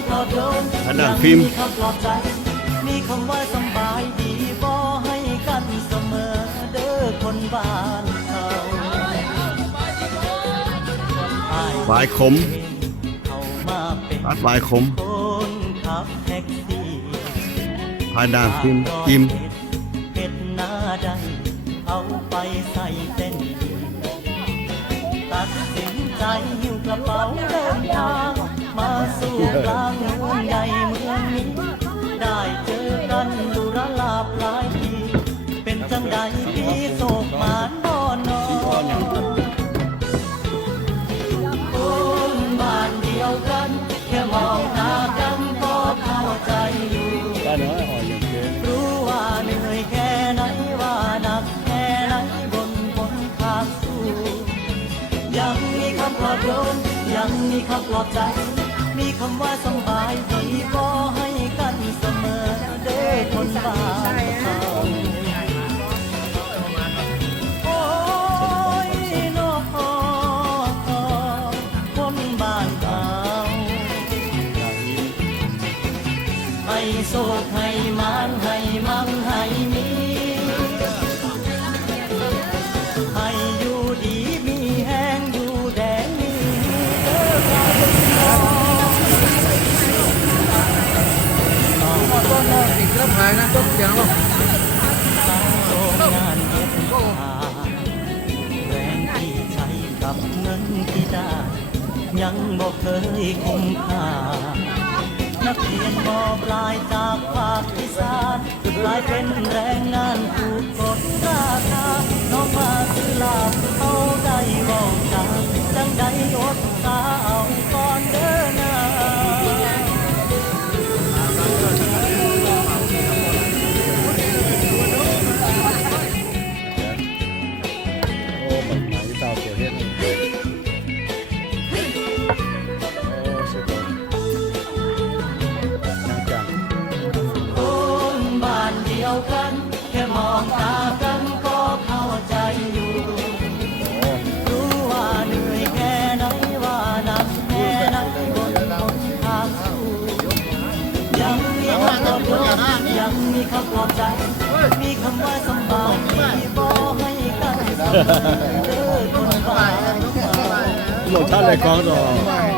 ำปลอบโยนอันนั้นฟิล์มมีคำปลอบใจ มีคำว่าสำบายดีบ่ให้กันเสมอเด้อคนบ้านเขาฝายขมเขามาเป็นอัดฝายขมคนขับแท็กซี่พายด่างฟิล์มจิ้มเห็ดหน้าใดเอาไปใส่เต้นตัดสินใจหิ้วกระเป๋าเดินทาง มาสู่กลางเมืองใหญ่เมืองนี้ ได้เจอกันดูระลาบหลายทีเป็นจังใดพี่โศกหมานบ่นอนคนบ้านเดียวกัน แค่มองตากันก็เข้าใจอยู่ มีคำปลอบใจ มีคำว่าสบายดีก็ให้กันเสมอเด้อคนบ้านเขาโอ้ยน้องคนบ้านเขาให้โศกให้ นะต้นอย่างหรอกโรงงานเย็บผ้าแรงที่ใช้กับเงินที่ได้ยังบอกเคยคุ้มค่า นักเรียนมอปลายจากภาคอีสานกลายเป็นแรงงานถูกกดราคาน้องมาซื้อ คำปลอบใจ มีคำว่าสบายที่บอกให้กันเสมออคนบ้าหลงท่านเลยกองต่อ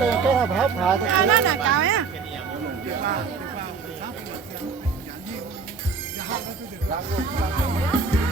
มาเป็นแก้วพับาตะ À, nó là cào á แล้ว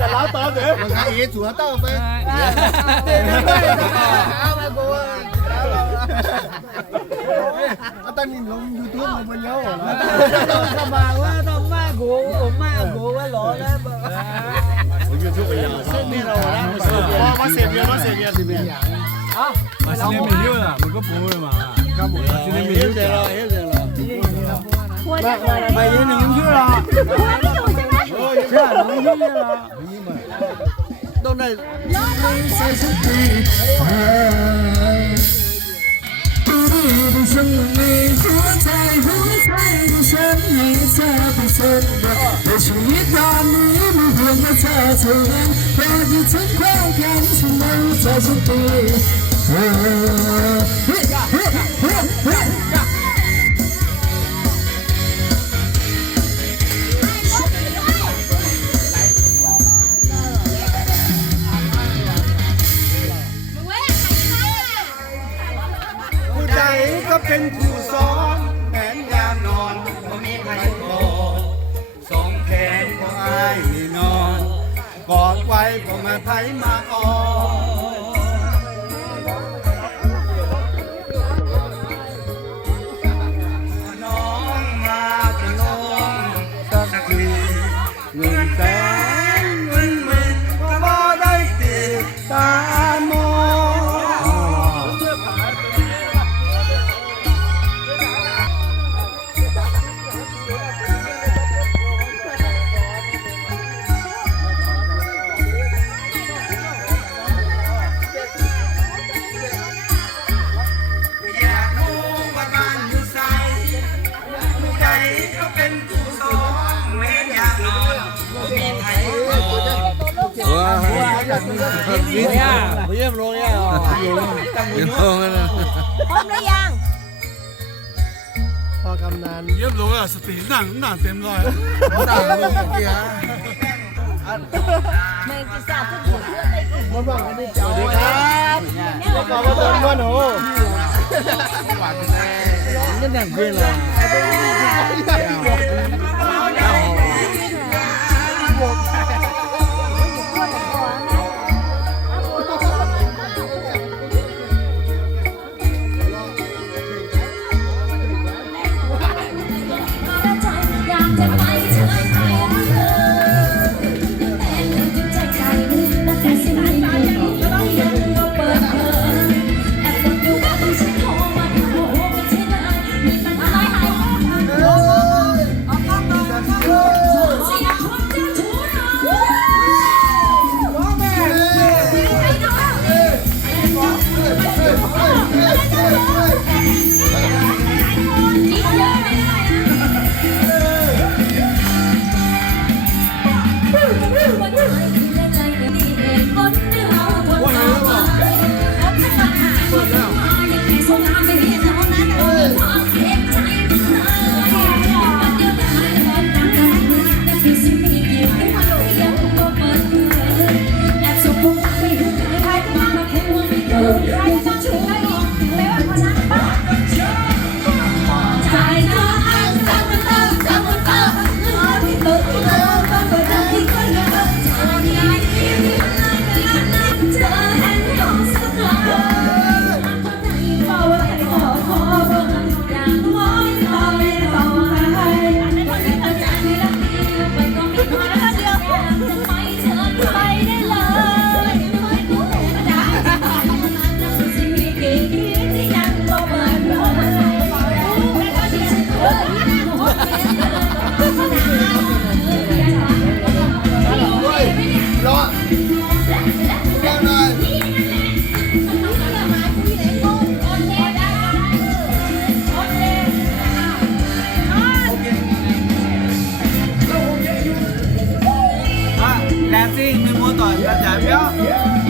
จะเล้าตอนเด้อมันใครเอ๋สัวเต้าไปเอาไปกูเอาตั้งนี่ลงยูทูบลงไปแล้วทำมาว่าทำมากูผมมากูว่าหล่อแล้วยูทูบไปยาวนี่เราแล้วมาเสียเมียมาเสียเมียเสียเมีย啊，马上没有了，我个不会嘛，干不了，现在没有了，有了，有了，没有了，没有了。干啦没能够再想你不能够你 ก็เป็นผู้สอนแผนยามนอนก็มีใครกอดสองแขนก็อายนอน กอดไว้ก็มาไทยมาอ่อ วิ่งเยี่ยมลงเนี่ยลงกันะพร้อมหรือยังพอกำนันเยี่ยมลงอะสติหนังหนังเต็มเลยหนังลงเกียร์ไม่กิจาทุกคนเพื่อไปอีกมันบอกกันได้เจ้าดีครับแล้วก็มาเติมมันโหนี่หนังเพื่อนเรา Thank you.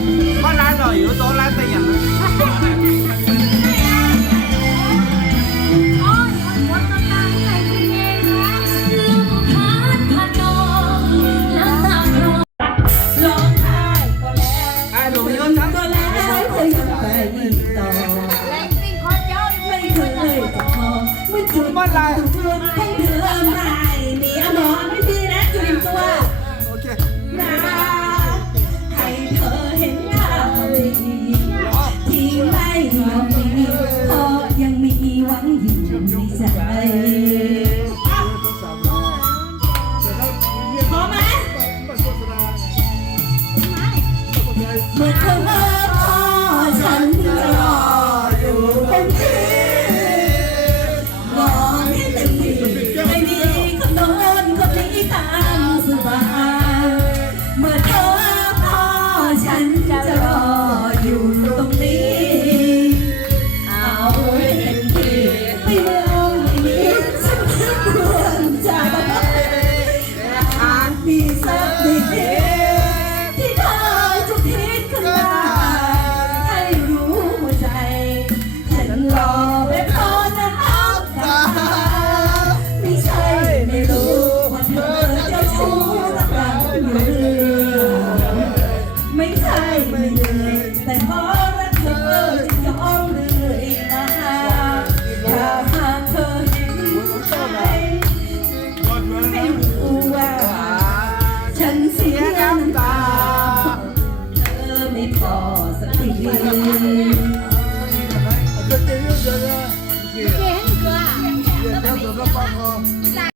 Bye.